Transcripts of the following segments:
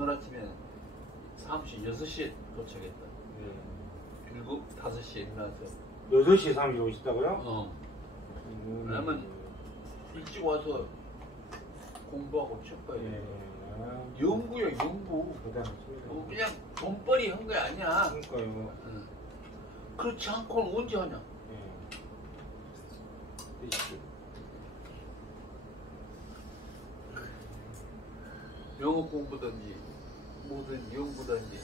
오늘 아침에 사무실 6시에 도착했다. 5시에 일어나서 6시에 사무실 오셨다고요? 왜냐면 일찍 와서 공부하고 책봐야 돼. 연구야, 연구. 그냥 돈벌이 한 게 아니야. 그러니까요. 그렇지 않고는 언제 하냐. 영어 공부든지 뭐든 연구든지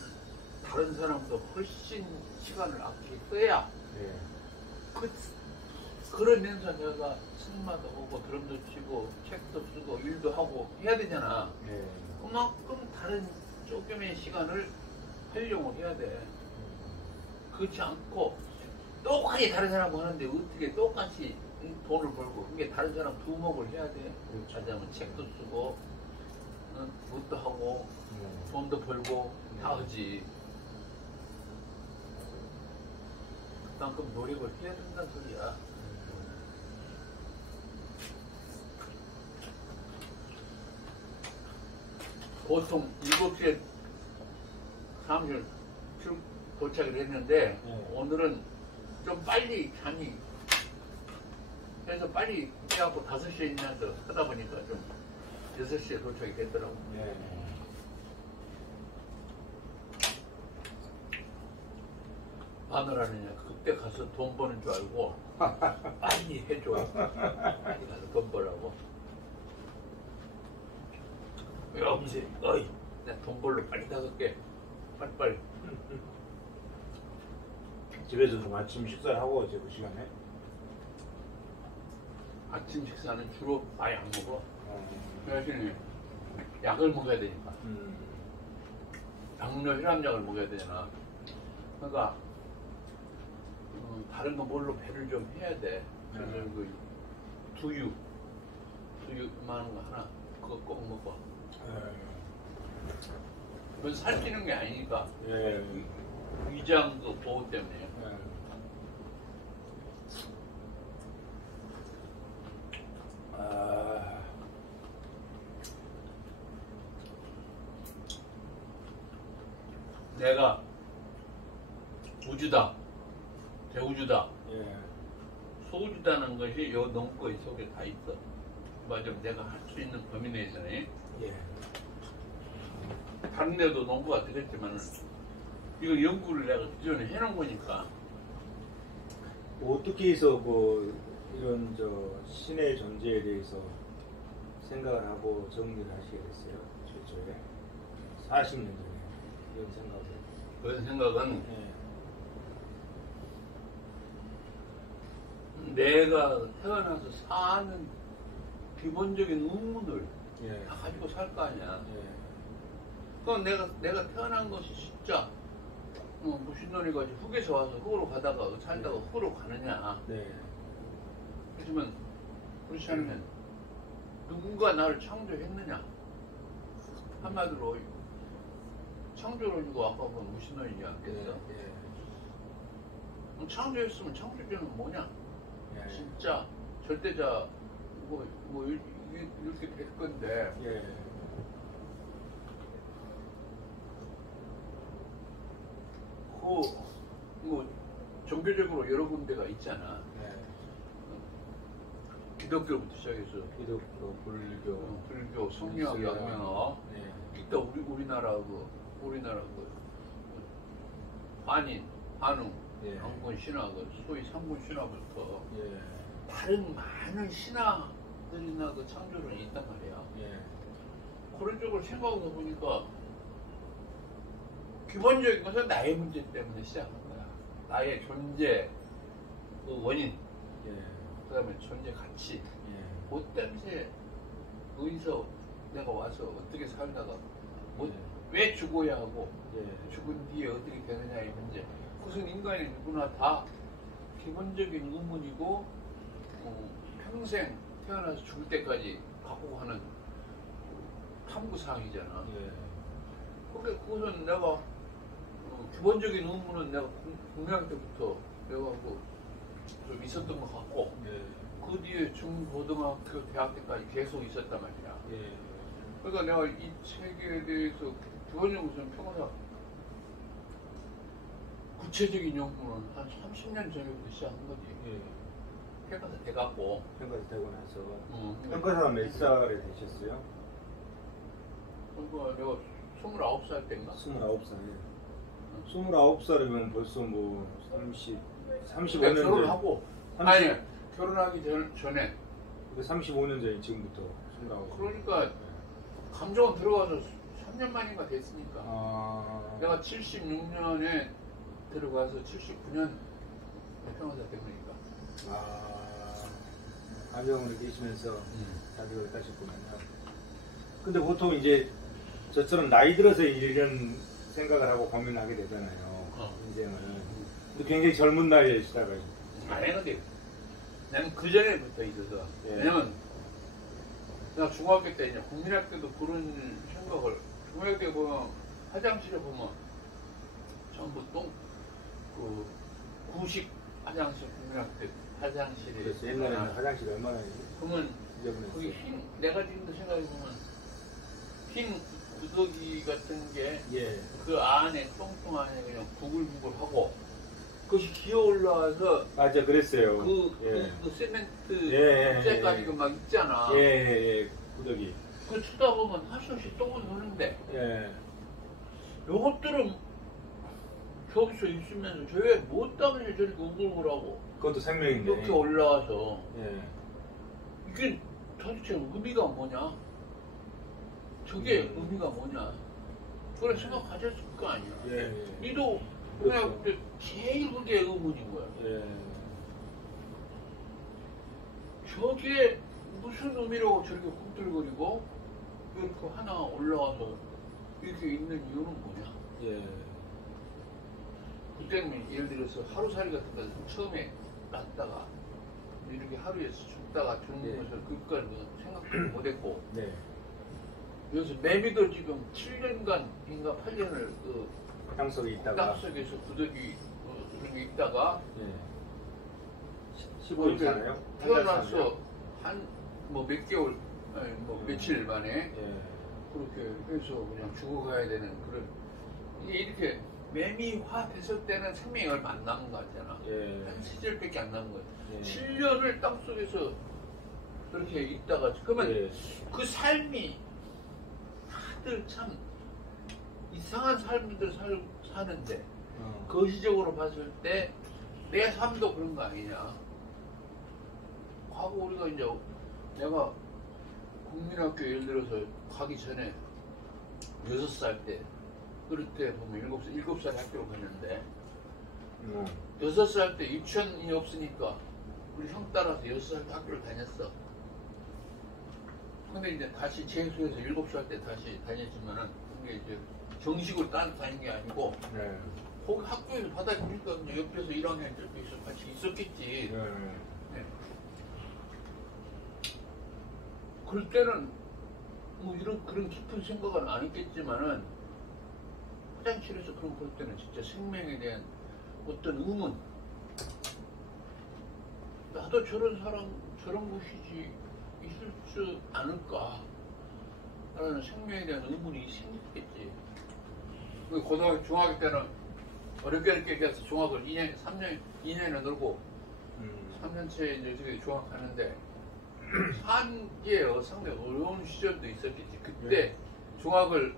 다른 사람보다 훨씬 시간을 아끼게 써야 그러면서 내가 승마도 하고 드럼도 치고 책도 쓰고 일도 하고 해야 되잖아. 그만큼 다른 조금의 시간을 활용을 해야 돼. 그렇지 않고 똑같이 다른 사람하고 하는데 어떻게 똑같이 돈을 벌고 그게 다른 사람 두목을 해야 돼. 하자면 책도 쓰고 뭣도 하고 돈도 벌고 다 하지. 그만큼 노력을 해야 된다는 소리야. 보통 7시에 사무실 도착을 했는데 오늘은 좀 빨리 잠이 해서 빨리 깨갖고 5시에 일어나서 하다 보니까 좀 6시에 도착이 됐더라고. 마누라는 그때 가서 돈 버는 줄 알고 빨리 해줘. 빨리 가서 돈 벌라고. 여보세요. 어이, 내가 돈 벌러 빨리 나갈게. 빨리빨리. 집에서 좀 아침 식사를 하고 이제 그 시간에? 아침 식사는 주로 많이 안 먹어. 대신에 약을 먹어야 되니까. 당뇨 혈압약을 먹어야 되잖아. 그러니까 다른 거 뭘로 배를 좀 해야 돼. 그래서 그 두유 많은 거 하나 그거 꼭 먹어. 그건 살찌는 게 아니니까. 위장 그 보호 때문에. 내가 우주다, 대우주다, 소우주다는 것이 요 농거의 속에 다 있어. 맞아, 내가 할 수 있는 범위 내에서는. 다른 데도 농구가 되겠지만 이거 연구를 내가 기존에 해놓은 거니까. 어떻게 해서 뭐 이런 신의 존재에 대해서 생각을 하고 정리를 하시게 됐어요? 최초에 40년 전에 이런 생각을. 그런 생각은 내가 태어나서 사는 기본적인 의문을 다 가지고 살 거 아니야. 그럼 내가 태어난 것이 진짜 무신론이가지 흙에서 와서 흙으로 가다가 살다가 흙으로 가느냐. 그렇지만 그렇지 않으면 누군가 나를 창조했느냐. 한마디로 창조론이고 아까 본 무신론이지 않겠어? 창조했으면 창조주는 뭐냐? 진짜 절대자 뭐 이렇게 될 건데. 뭐 종교적으로 여러 군데가 있잖아. 기독교부터 시작해서 기독교, 불교, 성리학, 양면허. 이따 우리나라 한인, 한웅, 한군 신화, 소위 삼군 신화부터 다른 많은 신화들이나 그 창조론이 있단 말이야. 그런 쪽으로 생각하다 보니까 기본적인 것은 나의 문제 때문에 시작한 거야. 나의 존재, 그 원인, 그 다음에 존재 가치. 그 때문에 어디서 내가 와서 어떻게 살다가 왜 죽어야 하고 죽은 뒤에 어떻게 되느냐의 문제. 그것은 인간이 누구나 다 기본적인 의문이고 평생 태어나서 죽을 때까지 갖고 가는 탐구사항이잖아. 그것은 내가 기본적인 의문은 내가 공부할 때부터 내가 좀 있었던 것 같고 그 뒤에 중고등학교 대학 때까지 계속 있었단 말이야. 그러니까 내가 이 책에 대해서 주원영우선 평사 구체적인 연구는 한 30년 전부터 시작한 거지. 예. 평가사 돼갖고. 평가사 되고 나서. 평가사가 몇 살에 되셨어요? 그러니까 내가 29살 때인가? 29살. 29살이면 벌써 뭐 35년 전. 결혼하고. 아니, 결혼하기 전에. 35년 전이 지금부터 29살. 그러니까 감정은 들어가서 3년 만인가 됐으니까. 내가 76년에 들어가서 79년 평화사 때문이니까. 감정으로 계시면서 자격을 따셨구만요. 근데 보통 이제 저처럼 나이 들어서 이런 생각을 하고 고민을 하게 되잖아요. 인생을. 근데 굉장히 젊은 나이에 시작을. 아니, 근데 나는 그 전에부터 있어서. 예. 왜냐면 내가 중학교 때 이제 국민학교 때도 그런 생각을, 중학교 때 보면 화장실에 보면 전부 구식 화장실, 국민학교 때 화장실에. 그래서 옛날에는 화장실이 얼마나 그러면 거기 흰, 내가 지금도 생각해보면 흰 구더기 같은 게 그 안에 똥똥 안에 그냥 부글부글하고 그것이 기어 올라와서 맞아, 그랬어요. 그 세멘트 쇠가지 막 있잖아. 구더기. 그 쳐다보면 할 수 없이 똥을 누는데 요것들은 저기서 있으면서 저게 뭐 때문에 저렇게 우글우글하고 그것도 생명인데 이렇게 올라와서 이게 도대체 의미가 뭐냐? 저게 의미가 뭐냐? 그런 생각 가졌을 거 아니야. 니도 그냥 그때 제일 그게 의문인 거야. 저게 무슨 의미로 저렇게 꿈틀거리고 이렇게 하나 올라와서 이렇게 있는 이유는 뭐냐? 그때는 예를 들어서 하루살이 같은 거 처음에 났다가 이렇게 하루에 죽다가 죽는 것을 그것까지 생각도 못했고 그래서 매미도 지금 7년간 인가 8년을 그 땅속에 있다가 땅속에서 구더기 그런 게 있다가 15일이잖아요. 태어나서 한 뭐 몇 개월 아니 뭐 며칠 만에 그렇게 해서 그냥 죽어가야 되는 그런 이게 이렇게 매미화 됐을 때는 생명이 얼마 안 남은 거 같잖아. 한 시절밖에 안 남은 거야. 7년을 땅속에서 그렇게 있다가 그러면 그 삶이 다들 참 이상한 삶들 사는데 거시적으로 봤을 때 내 삶도 그런 거 아니냐. 과거 우리가 이제 내가 국민학교 예를 들어서 가기 전에 6살 때 그럴 때 보면 7살 학교를 갔는데 6살 때 유치원이 없으니까 우리 형 따라서 6살 때 학교를 다녔어. 근데 이제 다시 재수해서 7살 때 다시 다녔지만은 그게 이제 정식으로 다닌 게 아니고 거기 학교에서 받아주니까 옆에서 1학년 들고 같이 있었겠지. 그럴 때는 뭐 그런 깊은 생각은 안 했겠지만은 화장실에서 그런 볼 때는 진짜 생명에 대한 어떤 의문. 나도 저런 사람, 저런 곳이지 있을 수 않을까 라는 생명에 대한 의문이 생겼겠지. 고등학교, 중학교 때는 어렵게 해서 중학을 2년을 놀고 3년째 이제 저기 중학하는데 산게 상당히 어려운 시절도 있었겠지. 그때 중학을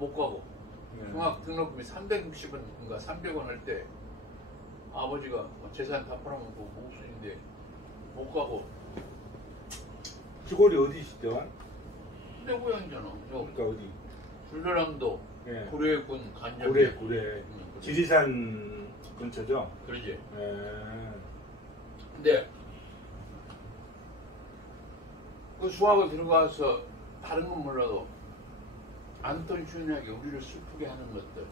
못 가고 중학 등록금이 360원인가 300원 할 때 아버지가 재산 다 팔아먹고 목수인데 못 가고. 시골이 어디시죠? 내 고향이잖아. 그러니까 어디? 전라남도 고래군 간접. 고래. 지리산 근처죠? 그러지. 근데 그 중학을 들어가서 다른 건 몰라도 안톤 슈니악이 우리를 슬프게 하는 것들.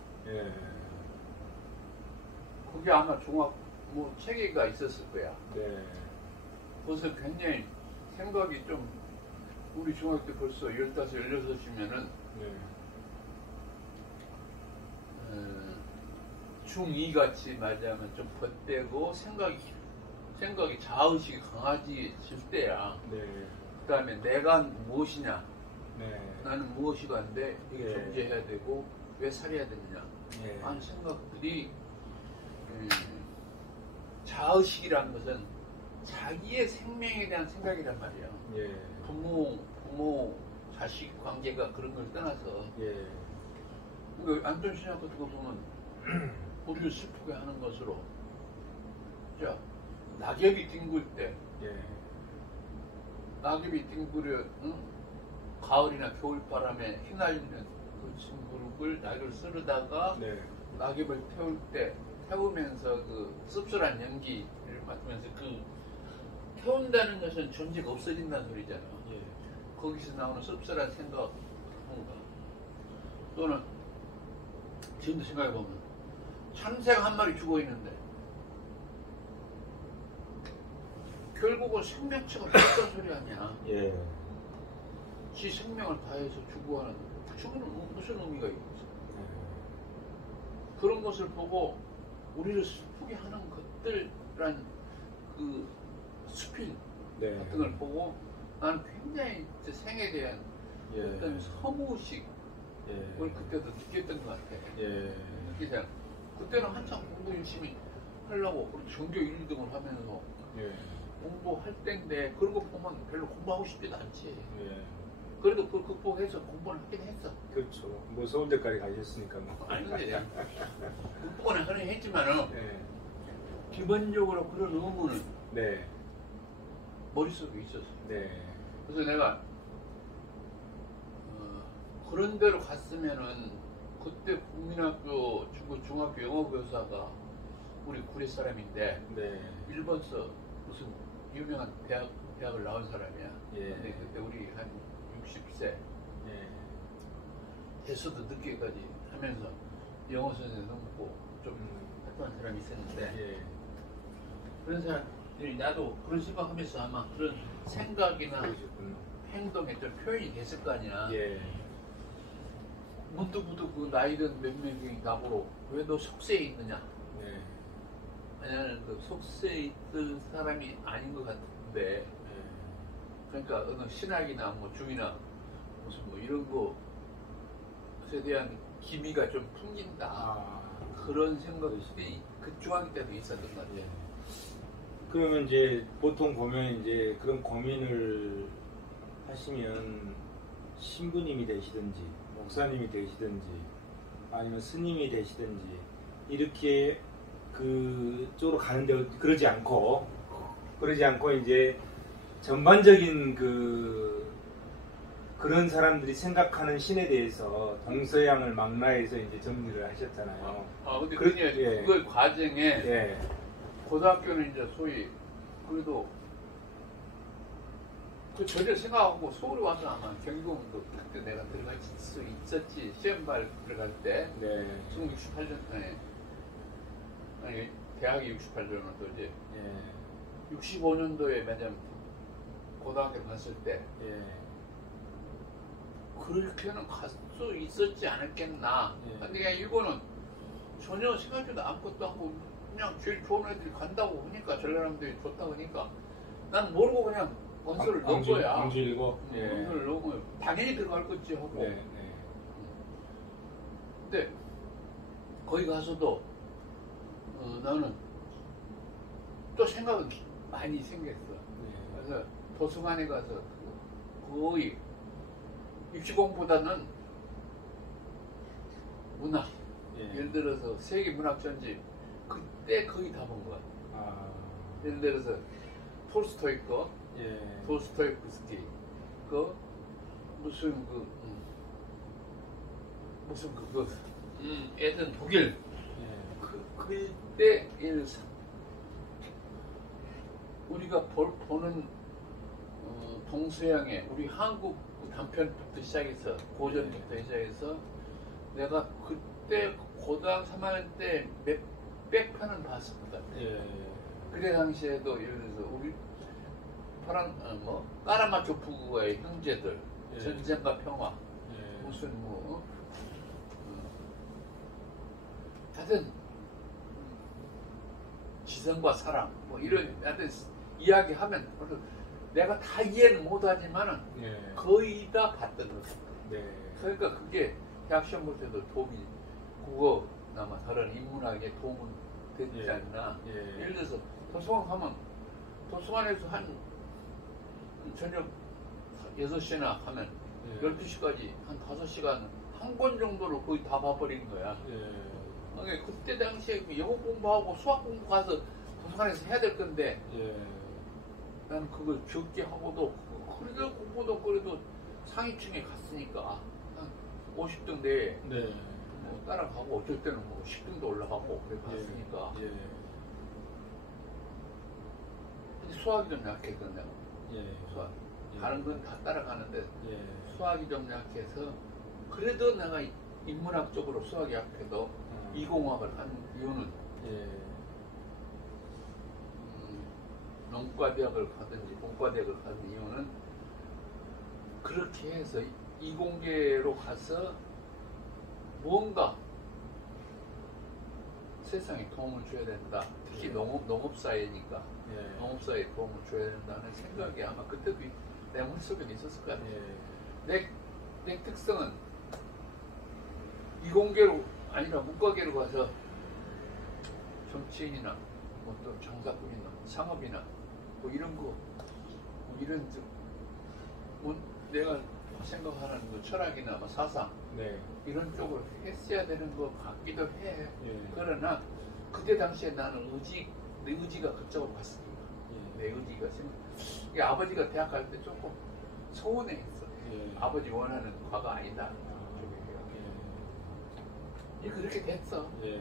그게 아마 중학 뭐 체계가 있었을 거야. 그래서 굉장히 생각이 좀 우리 중학교 때 벌써 15, 16이면은 중2 같이 말하자면 좀 겉대고 생각이 자의식이 강해질 때야. 그 다음에 내가 무엇이냐, 나는 무엇이가 안 돼? 이게 예. 존재해야 되고 왜 살아야 되느냐 예. 하는 생각들이 자의식이라는 것은 자기의 생명에 대한 생각이란 말이에요. 예. 부모 자식 관계가 그런 걸 떠나서 예. 안전 신학 같은 거 보면 우리를 슬프게 하는 것으로 자 낙엽이 뒹굴 때 예. 낙엽이 뒹굴려 가을이나 겨울바람에 휘날리는 그 진무룩을 낙엽을 쓰르다가 네. 낙엽을 태울 때 태우면서 그 씁쓸한 연기를 맡으면서 그 태운다는 것은 존재가 없어진다는 소리잖아. 예. 거기서 나오는 씁쓸한 생각 뭔가 또는 지금도 생각해보면 참새가 한 마리 죽어 있는데 결국은 생명체가 없다는 소리 아니야. 예. 지 생명을 다해서 죽어가는 죽음은 무슨 의미가 있겠어. 그런 것을 보고 우리를 슬프게 하는 것들란 그 수필 네. 같은 걸 보고 나는 굉장히 생에 대한 예. 어떤 서무의식을 예. 그때도 느꼈던 것 같아. 예. 느끼잖아. 그때는 한참 공부 열심히 하려고 전교 1등을 하면서 예. 공부할 때인데 그런 거 보면 별로 공부하고 싶지도 않지. 예. 그래도 그걸 극복해서 공부를 하긴 했어. 그렇죠. 뭐 서울대까지 가셨으니까 뭐. 아니 근데 극복은 하긴 했지만은 예. 기본적으로 그런 의무는 네. 머릿속에 있었어. 네. 그래서 내가 그런 데로 갔으면은 그때 국민학교 중학교 영어교사가 우리 구례 사람인데 네. 일본서 무슨 유명한 대학을 나온 사람이야. 예. 근데 그때 우리 한 60세 예. 돼서도 늦게까지 하면서 영어 선생님 넘고 좀 했던 사람이 있었는데 예. 그런 사람들이 나도 그런 생각하면서 아마 그런 생각이나 그러셨군요. 행동에 좀 표현이 됐을 거 아니야. 예. 문득 그 나이든 몇 명이 나보러 왜 너 속세에 있느냐? 네. 나는 그 속세에 있던 사람이 아닌 것 같은데 예. 그러니까 어느 신학이나 뭐 중이나 무슨 뭐 이런 것에 대한 기미가 좀 풍긴다. 아. 그런 생각이 그 중학교 때도 있었던 것 같아요. 그러면 이제 보통 보면 이제 그런 고민을 하시면 신부님이 되시든지 목사님이 되시든지 아니면 스님이 되시든지 이렇게 그쪽으로 가는데 그러지 않고 이제 전반적인 그런 사람들이 생각하는 신에 대해서 동서양을 망라해서 이제 정리를 하셨잖아요. 근데 예. 그걸 과정에 예. 고등학교는 이제 소위 그래도 그 전혀 생각하고 서울에 와서 아마 경기공도 그때 내가 들어갈 수 있었지. 시험발 들어갈 때 네. 1968년에 아니 대학이 68년도 이제 예. 65년도에 매년 고등학교 갔을 때 예. 그렇게는 갈 수 있었지 않았겠나. 예. 근데 그냥 이거는 전혀 생각지도 아무것도 하고 그냥 제일 좋은 애들이 간다고 하니까 전라남들이 좋다고 하니까 난 모르고 그냥 원서를 넣은 거야. 광주일고. 원서를 넣으면 당연히 들어갈 거지 하고. 네. 네. 근데 거기 가서도 나는 또 생각은 많이 생겼어. 네. 그래서 도서관에 가서 거의 입시공보다는 문학, 예. 예를 들어서 세계 문학 전집 그때 거의 다 본 거야. 아. 예를 들어서 톨스토이 거, 예. 도스토옙스키 그 무슨 애든 독일 예. 그때 우리가 보는 동서양의 우리 한국 단편부터 시작해서 고전부터 시작해서 내가 그때 고등학교 3학년 때 몇백 편은 봤을 것 같아. 예. 그때 당시에도 예를 들어서 우리 까라마초프의 형제들, 예. 전쟁과 평화, 예. 무슨 하여튼 지성과 사랑, 뭐 이런 하여튼 이야기하면 내가 다 이해는 못하지만은 예. 거의 다 봤던 거. 네. 그러니까 그게 대학 시험 볼 때도 도움이 국어나 뭐 다른 인문학에 도움은 되지 예. 않나. 예. 예를 들어서 도서관 가면 도서관에서 한 저녁 6시나 하면 예. 12시까지 한 5시간 한 권 정도를 거의 다 봐버린 거야. 예. 그러니까 그때 당시에 영어 공부하고 수학 공부 가서 도서관에서 해야 될 건데 예. 나는 그걸 적게 하고도 그래도 공부도 그래도 상위층에 갔으니까 한 50등 내에 네. 뭐 따라가고 어쩔 때는 뭐 10등도 올라가고 그래 갔으니까 예. 근데 수학이 좀 약했던 내가 예. 수학 예. 다른 건 다 따라가는데 예. 수학이 좀 약해서 그래도 내가 인문학적으로 수학이 약해도 이공학을 한 이유는 예. 농과대학을 가든지 공과대학을 가든 이유는 그렇게 해서 이공계로 가서 뭔가 세상에 도움을 줘야 된다. 특히 예. 농업사회니까 예. 농업사회에 도움을 줘야 된다는 생각이 아마 그때도 내 머릿속에 있었을 것 같아요. 예. 내 특성은 이공계로 아니라 문과계로 가서 정치인이나 뭐 또 장사꾼이나 상업이나 뭐 이런 거, 뭐 이런 뭐 내가 생각하는 뭐 철학이나 뭐 사상 네. 이런 쪽으로 했어야 되는 것 같기도 해. 예. 그러나 그때 당시에 나는 내 의지가 그쪽으로 갔으니까 예. 내 의지가 이게 아버지가 대학 갈 때 조금 서운해했어. 예. 아버지 원하는 과가 아니다. 이 그렇게 됐어. 예.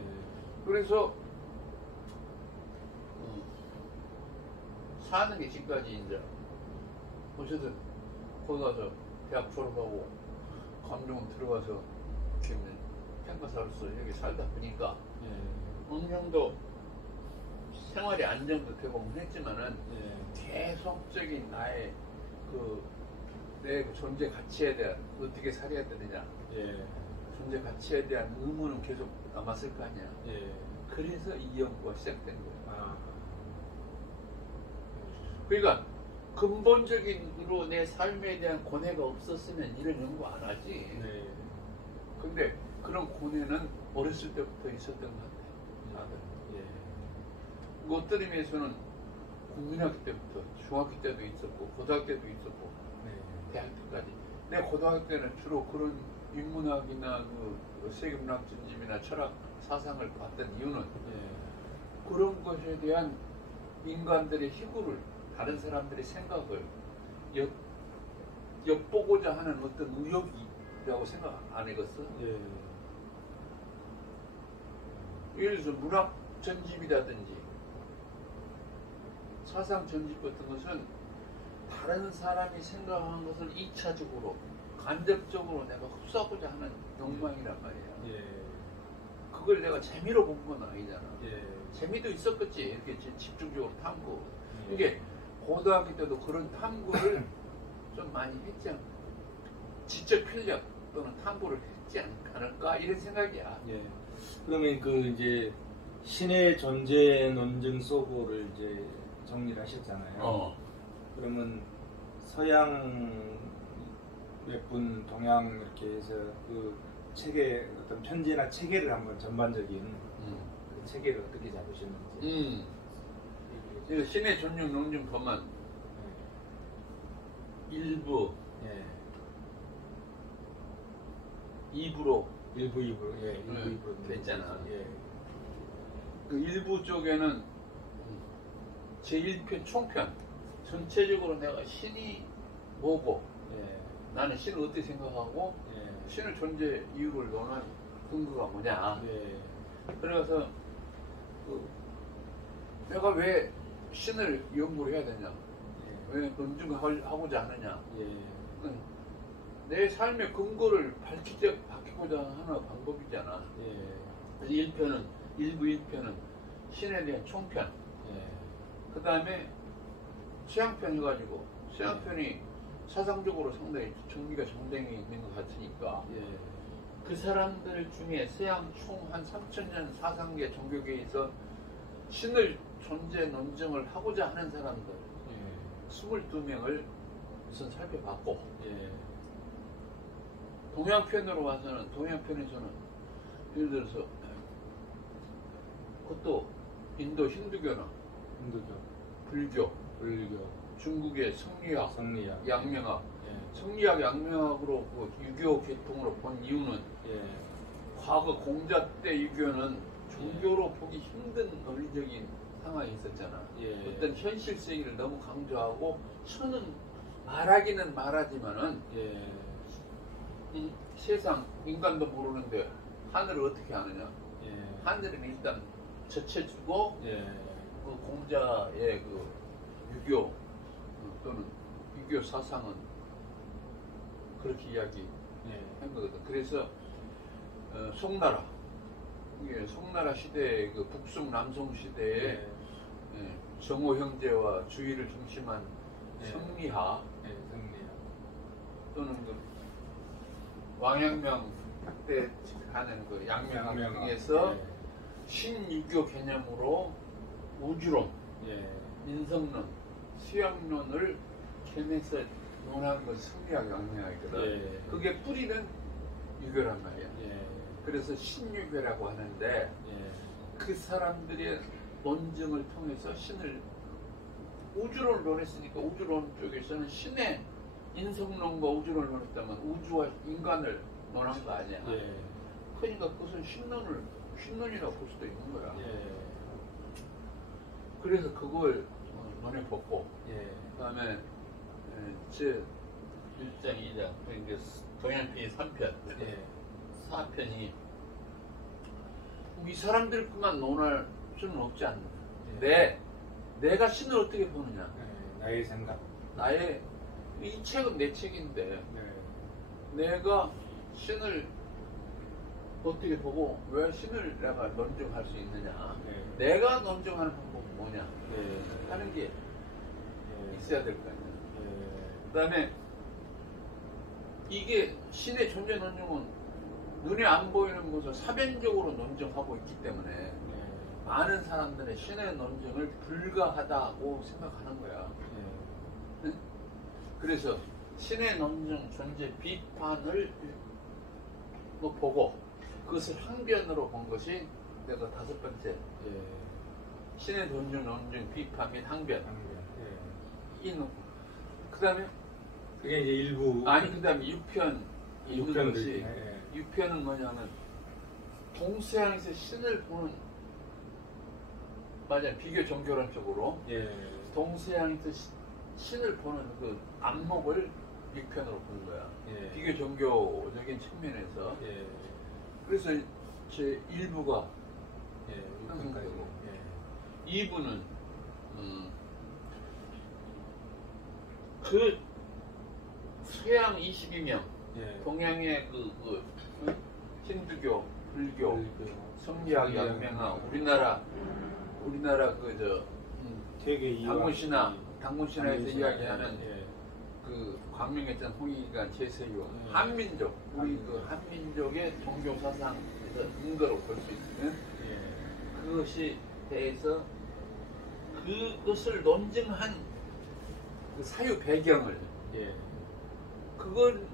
그래서 사는 게 지금까지 이제 어쨌든 거기 가서 대학 졸업하고 감정원 들어가서 이렇게 평가사로서 여기 살다 보니까 예. 어느 정도 생활이 안정도 되고 했지만은 예. 계속적인 나의 내 존재 가치에 대한 어떻게 살아야 되느냐 예. 존재 가치에 대한 의문은 계속 남았을 거 아니야. 예. 그래서 이 연구가 시작된 거야. 아. 그러니까 근본적인으로 내 삶에 대한 고뇌가 없었으면 이런 연구 안 하지. 네. 근데 그런 고뇌는 어렸을 때부터 있었던 것 같아. 다들. 예. 뭐 어떤 의미에서는 국민학교 때부터 중학교 때도 있었고 고등학교 때도 있었고 네. 대학 때까지. 내 고등학교 때는 주로 그런 인문학이나 세계문학 전집이나 철학 사상을 봤던 이유는 예. 그런 것에 대한 인간들의 희구를 다른 사람들의 생각을 엿보고자 하는 어떤 의욕이라고 생각 안 해봤어? 예. 예를 들어서 문학 전집이라든지 사상 전집 같은 것은 다른 사람이 생각한 것을 2차적으로 간접적으로 내가 흡수하고자 하는 욕망이란 말이야. 예. 그걸 내가 재미로 본 건 아니잖아. 예. 재미도 있었겠지. 이렇게 집중적으로 탐구. 예. 이게 고등학교 때도 그런 탐구를 좀 많이 했지 않을까. 지적 필력 또는 탐구를 했지 않을까 이런 생각이야. 예. 그러면 이제 신의 존재 논증 소고를 이제 정리를 하셨잖아요. 그러면 서양 몇 분, 동양 이렇게 해서 그 책의 어떤 편지나 체계를 한번 전반적인 그 체계를 어떻게 잡으셨는지. 그 신의 존중 논증 보면 일부, 예. 2부로 일부, 예, 일부 됐잖아. 예. 그 일부 쪽에는 제1편 총편 전체적으로 내가 신이 뭐고 예. 나는 신을 어떻게 생각하고 예. 신의 존재 이유를 논한 근거가 뭐냐. 예. 그래서 내가 왜 신을 연구를 해야 되냐, 예. 왜 논증하고자 하느냐. 예. 내 삶의 근거를 밝히고자 하는 방법이잖아. 예. 그래서 1편은 일부 1편은 신에 대한 총편, 예. 그 다음에 서양편 해가지고 서양편이 사상적으로 상당히 정리가 정당히 있는 것 같으니까 예. 그 사람들 중에 서양 총 한 3000년 사상계 종교계에서 신을 존재 논증을 하고자 하는 사람들 예. 22명을 우선 살펴봤고, 예. 동양편으로 와서는, 동양편에서는 예를 들어서 그것도 인도 힌두교나 힌두교, 불교, 중국의 성리학, 양명학, 예. 성리학 양명학으로 그 유교 계통으로 본 이유는 예. 과거 공자 때 유교는 종교로 보기 힘든 논리적인 상황이 있었잖아. 예. 어떤 현실성을 너무 강조하고 천은 말하기는 말하지만은 예. 이 세상 인간도 모르는데 하늘을 어떻게 아느냐? 예. 하늘은 일단 젖혀주고 예. 그 공자의 그 유교 또는 유교 사상은 그렇게 이야기한 예. 거거든. 그래서 송나라, 이게 송나라 시대의 그 북송 남송 시대에 예. 정오 형제와 주의를 중심한 예. 성리학 예. 성리학. 또는 그 왕양명 때 하는 그 양명학 등에서 예. 신유교 개념으로 우주론, 예. 인성론, 수양론을 겸해서 논한 건 성리학 양명학이거든. 예. 그게 뿌리는 유교란 말이야. 예. 그래서 신유교라고 하는데 예. 그 사람들의 논증을 통해서 신을 우주론을 논했으니까 우주론 쪽에서는 신의 인성론과 우주론을 논했다면 우주와 인간을 논한 거 아니야. 예. 그러니까 그것은 신론이라고 볼 수도 있는 거야. 예. 그래서 그걸 논해봤고, 예. 그 다음에 제 1장 2장 그러니까 동양편이 3편, 예. 4편이 이 사람들만 논할 수는 없지 않나. 예. 내가 신을 어떻게 보느냐. 예. 나의 생각. 나의 이 책은 내 책인데 예. 내가 신을 어떻게 보고 왜 신을 내가 논증할 수 있느냐. 예. 내가 논증하는 방법은 뭐냐 예. 하는 게 예. 있어야 될 거 아니야. 예. 그 다음에 이게 신의 존재 논증은 눈에 안 보이는 것을 사변적으로 논증하고 있기 때문에 예. 많은 사람들은 신의 논증을 불가하다고 생각하는 거야. 예. 그래서 신의 논증 존재 비판을 뭐 보고 그것을 항변으로 본 것이 내가 5번째 예. 신의 논증 비판 및 항변. 예. 그 다음에 그게 이제 일부. 아니 그 다음에 6편 있는 6편도 것이 있네. 6편은 뭐냐면 동서양에서 신을 보는 맞아요. 비교 종교론적으로 예. 동서양에서 신을 보는 그 안목을 6편으로 보는 거야. 예. 비교. 비교 종교적인 측면에서. 예. 그래서 제 1부가 예. 항상 6편까지. 그러고. 예. 2부는 그 서양 22명 예. 동양의 그 힌두교, 불교, 불교, 성리학, 양명학, 우리나라 그저 되게 당군신화에서 당군신화. 이야기하는 예. 그 광명했던 홍익관 제세유 예. 한민족 우리 그 한민족의 종교 사상에서 근거로 볼 수 있는 예. 그것이 대해서 그것을 논증한 그 사유 배경을 예.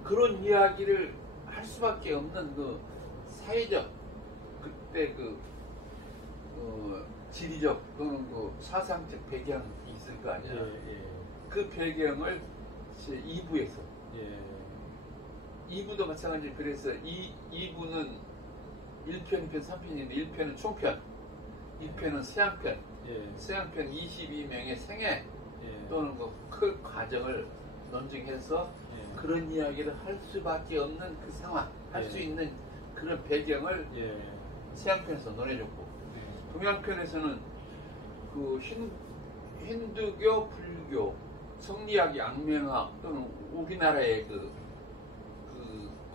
그런 이야기를 할 수밖에 없는 그 사회적 그때 그 지리적 또는 그 사상적 배경이 있을 거 아니야. 예. 예. 그 배경을 제 2부에서 예. 2부도 마찬가지로 그래서 2부는 1편, 2편, 3편인데 1편은 총편, 2편은 서양편, 예. 서양편 22명의 생애 예. 또는 그 과정을 논증해서 예. 그런 이야기를 할 수밖에 없는 그 상황, 할 수 예. 있는 그런 배경을 예. 서양편에서 논해줬고 예. 동양편에서는 그 힌두교, 불교, 성리학, 양명학 또는 우리나라의 그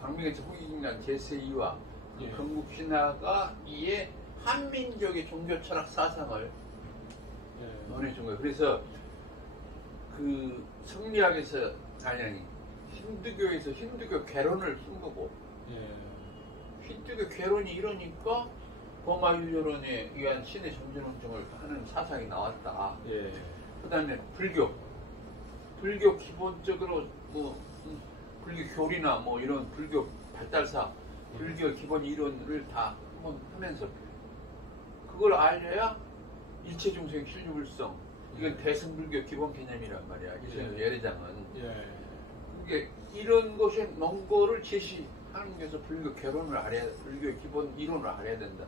광명에서 홍익인간 제세이와 예. 건국신화가 이에 한민족의 종교 철학 사상을 예. 논해준 거예요. 그래서 그 성리학에서 아니 힌두교에서 힌두교 괴론을 쓴 거고 예. 힌두교 괴론이 이러니까 고마유조론에 의한 신의 존재 논증을 하는 사상이 나왔다. 예. 그 다음에 불교 불교 기본적으로 뭐 불교 교리나 뭐 이런 불교 발달사, 불교 기본 이론을 다 한번 하면서 그걸 알려야 일체 중생 실류불성. 이건 대승불교 기본 개념이란 말이야. 예례장은. 그게 이런 것의 논거를 제시하는 게서 불교 개론을 알아야, 불교 기본 이론을 알아야 된다.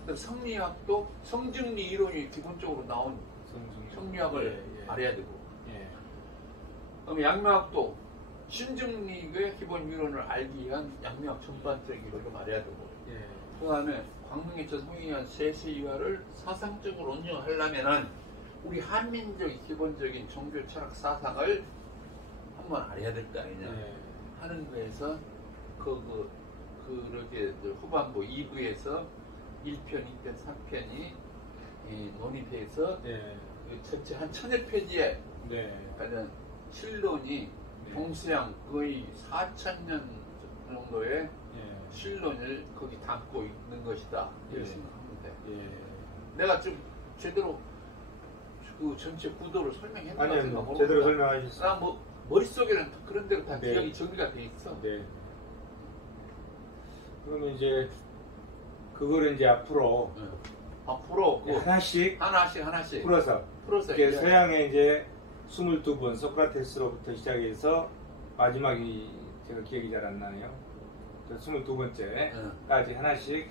그다음 성리학도 성증리 이론이 기본적으로 나온 성리학을 알아야 되고. 그럼 양명학도 신증리의 기본 이론을 알기 위한 양명학 전반적인 이론을 알아야 되고. 그 다음에 광명에서 성행한 세세이화를 사상적으로 운영하려면은 우리 한민족의 기본적인 종교 철학 사상을 한번 알아야 될 거 아니냐 하는 거에서 그렇게 후반부 2부에서 1편, 2편, 3편이 논의돼서 그 전체 한 1000여 페이지에 관련 실론이 동서양 거의 4000년 정도의 실론을 거기 담고 있는 것이다. 이렇게 생각하면 돼. 내가 좀 제대로 그 전체 구도를 설명했나? 아니요, 제대로 설명하셨어요. 나 뭐 머릿속에는 그런 대로 다 기억이 정리가 돼 있어. 그러면 이제 그거를 이제 앞으로 하나씩 풀어서 이렇게 서양의 이제 22번 소크라테스로부터 시작해서 마지막이 제가 기억이 잘 안 나네요. 22번째까지 하나씩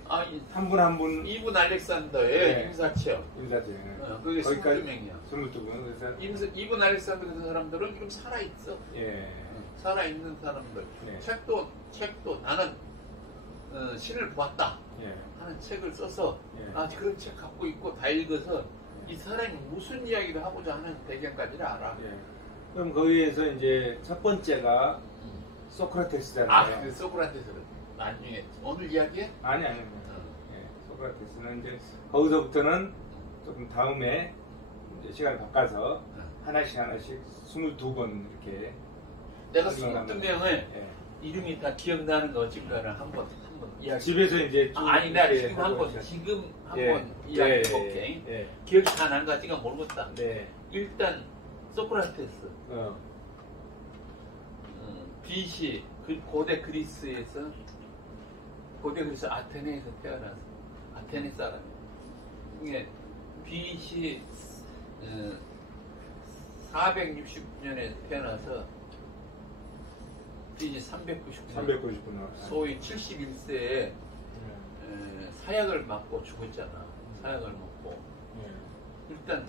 한 분 한 분. 이분 알렉산더의 임사체험. 그게 22명이야. 22분. 이분 알렉산더 같은 사람들은 지금 살아있어. 살아있는 사람들. 책도 나는 신을 보았다 하는 책을 써서 그런 책 갖고 있고 다 읽어서 이 사람이 무슨 이야기를 하고자 하는 배경까지를 알아. 그럼 거기에서 이제 첫 번째가 소크라테스잖아요. 그 소크라테스는 나중에 오늘 이야기해? 아니. 소크라테스는 이제 거기서부터는 조금 다음에 이제 시간을 바꿔서 하나씩 22번 이렇게. 내가 22명을 이름이 다 기억나는 거 어딘가를 한번 이야기. 집에서 이제 나 지금 한번 이야기 해볼게. 기억이 다 난 가지가 모르겠다. 일단 소크라테스. BC 고대 그리스에서 아테네에서 태어나서 아테네 사람이에요. 이게 BC 460년에 태어나서 BC 399년 소위 71세에 사약을 맞고 죽었잖아. 사약을 먹고. 일단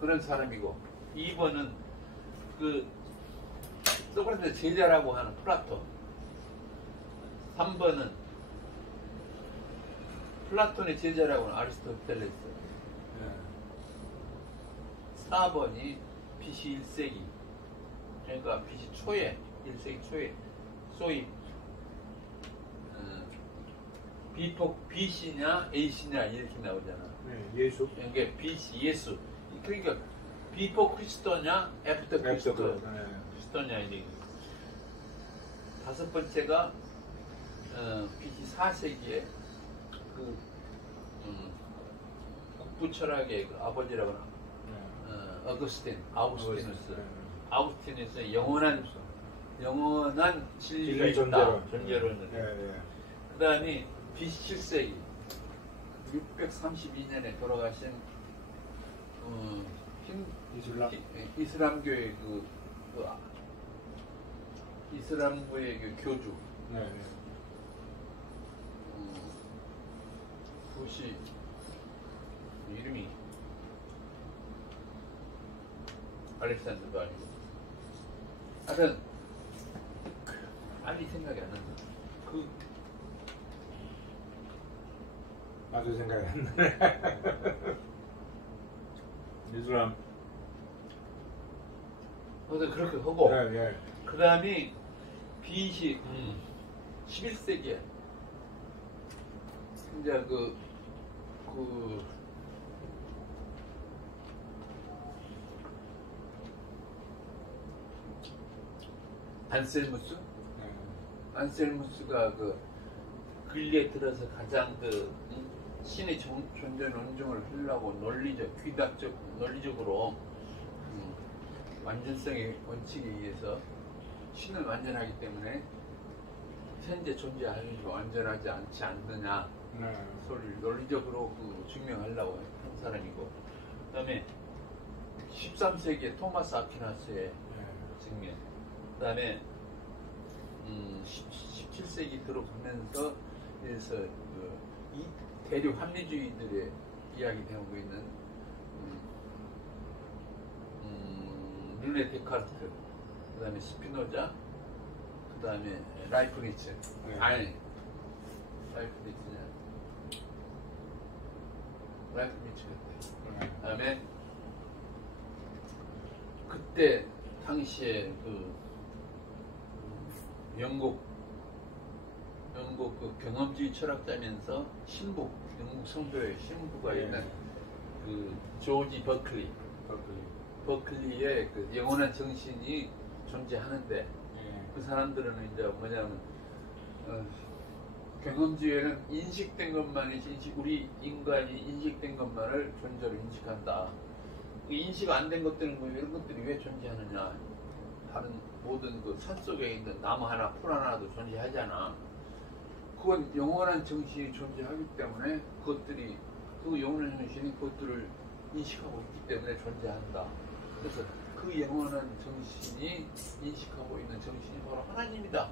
그런 사람이고 2번은 그 소크라테스 제자라고 하는 플라톤. 3번은 플라톤의 제자라고 하는 아리스토텔레스. 4번이 BC 1세기. 그러니까 BC 초에 1세기 초에 소위 BC냐 AC냐 이렇게 나오잖아. 예수. 이게 BC 예수. 그러니까 비포 크리스토냐 애프터 크리스토냐 이게. 다섯 번째가 BC 4세기에 그 국부 철학의 그 아버지라고 하는 아우구스티누스 영원한 진리가 있다. 존재론을. 그 다음에 BC 7세기 632년에 돌아가신 이슬람교의 이슬람교의 그 교주. 그것이 이름이 알렉산더도 아니고. 하여튼 빨리 생각이 안 난다. 나도 생각이 안 나네. 이슬람. 그렇게 하고. 그 다음에 BC 11세기에 이제 안셀무스가 근래에 들어서 가장 신의 존재 논증을 하려고 논리적으로 완전성의 원칙에 의해서 신은 완전하기 때문에 현재 존재하는 게 완전하지 않지 않느냐 소리를 논리적으로 증명하려고 한 사람이고, 그 다음에 13세기에 토마스 아퀴나스의 증명, 그 다음에 17세기 들어가면서 그래서 이 대륙 합리주의들의 이야기 되고 있는 르네 데카르트, 그 다음에 스피노자, 그 다음에 라이프니츠. 아니, 라이프니츠냐? 라이프니츠 그때. 그 다음에 그때 당시에 영국 그 경험주의 철학자면서 신부, 영국 성도의 신부가 있는 그 조지 버클리의 그 영원한 정신이 존재하는데, 그 사람들은 이제 뭐냐면 경험주의에는 인식된 것만이 우리 인간이 인식된 것만을 존재로 인식한다. 인식 안 된 것들은 뭐 이런 것들이 왜 존재하느냐? 다른 모든 그 산속에 있는 나무 하나, 풀 하나도 존재하잖아. 그건 영원한 정신이 존재하기 때문에 그것들이 그 영원한 정신이 그것들을 인식하고 있기 때문에 존재한다. 그래서 그 영원한 정신이 인식하고 있는 정신이 바로 하나님이다.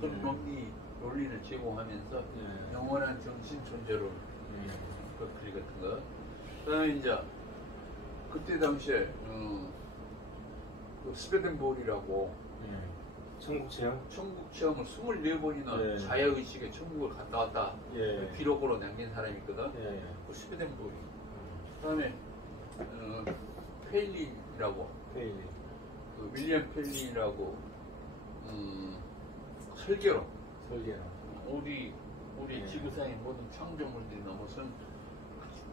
그런 논리를 제공하면서 영원한 정신 존재론 버클리 같은 거. 그다음에 이제 그때 당시에 그 스웨덴볼이라고 천국 체험을 24번이나 자야의식의 천국을 갔다 왔다 기록으로 남긴 사람이 있거든. 그 스웨덴볼이. 그다음에 페일리라고 그 윌리엄 페일리라고 설계론. 우리 지구상의 모든 창조물들이나 무슨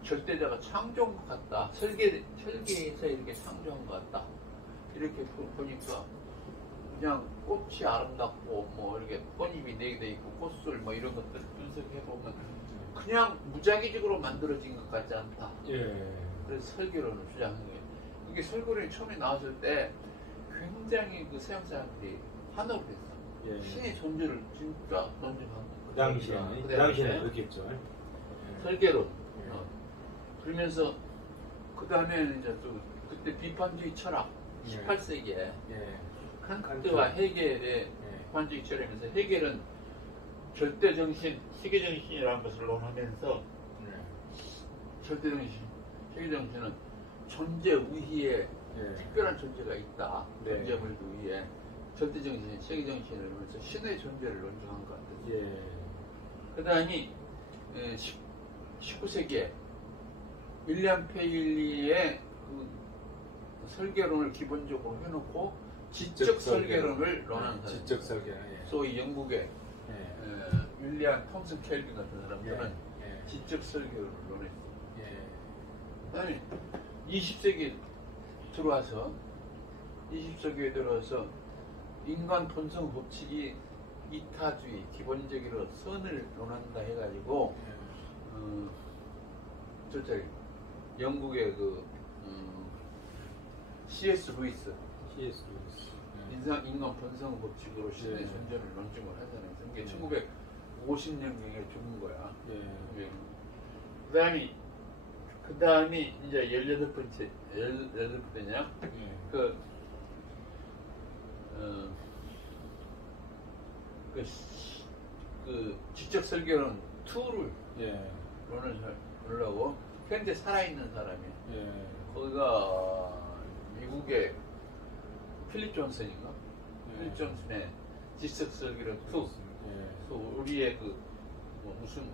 절대자가 창조한 것 같다. 설계에서 이렇게 창조한 것 같다. 이렇게 보니까 그냥 꽃이 아름답고 뭐 이렇게 꽃잎이 4개 있고 꽃술 뭐 이런 것들 분석해 보면 그냥 무작위적으로 만들어진 것 같지 않다. 그래서 설계론을 주장한 거예요. 이게 설계론이 처음에 나왔을 때 굉장히 그 서양 사람들이 환호를 했어. 신의 존재를 진짜 논증한 그 당시에는 그렇겠죠. 설계론. 그러면서 그 다음에는 이제 또 그때 비판주의 철학 18세기에 칸트와 헤겔의 비판주의 철학이면서 헤겔은 절대정신, 세계정신이라는 것을 논하면서 절대정신, 세계정신은 존재 우위에 특별한 존재가 있다. 존재물 위에 절대정신, 세계정신을 하면서 신의 존재를 논증한 것 같아요. 그 다음이 19세기에 윌리엄 페일리의 그 설계론을 기본적으로 해놓고 지적 설계론을 논한 사람. 지적 설계론. 소위 영국의 윌리엄 톰슨 켈빈 같은 사람들은 지적 설계론을 논했어. 그다음에 20세기에 들어와서 인간 본성 법칙이 이타주의, 기본적으로 선을 논한다 해가지고 저기 영국의 그 C.S. 루이스 인간 본성 법칙으로 신의 존재를 논증을 하잖아요. 이게 1950년경에 죽은 거야. 그 다음이 이제 18번째냐? 그 지적 설계론 2를 논하려고 현재 살아있는 사람이에요. 거기가 미국의 필립 존슨인가? 필립 존슨의 지적 설계론 2. 우리의 그 무슨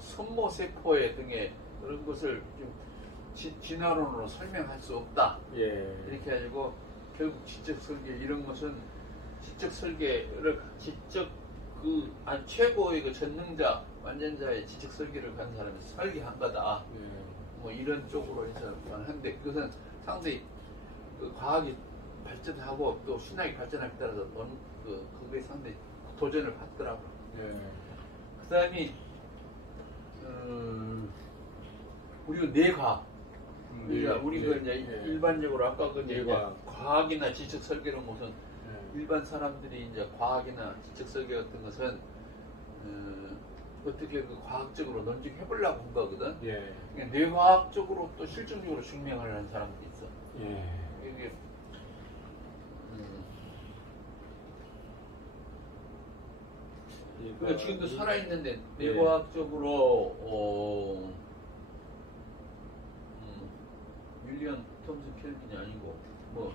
손모세포의 등의 그런 것을 좀 진화론으로 설명할 수 없다. 이렇게 해가지고 결국 지적 설계 이런 것은 지적 설계를 최고의 그 전능자 완전자의 지적 설계를 간 사람이 설계한 거다. 뭐 이런 쪽으로 해서 하는데 그것은 상당히 그 과학이 발전하고 또 신학이 발전함에 따라서 그게 상당히 도전을 받더라고. 그다음이 우리가 뇌과 그러니까 우리가 이제 일반적으로 아까 그 이제 뇌과학. 과학이나 지적 설계는 무슨 일반 사람들이 이제 과학이나 지적 설계 같은 것은 어떻게 그 과학적으로 논증해 보려고 한 거거든. 예. 그러니까 뇌과학적으로 또 실증적으로 증명을 하는 사람도 있어. 예. 이게 그러니까 지금도 살아 있는데 뇌과학적으로 윌리엄 톰슨 켈빈이 아니고 뭐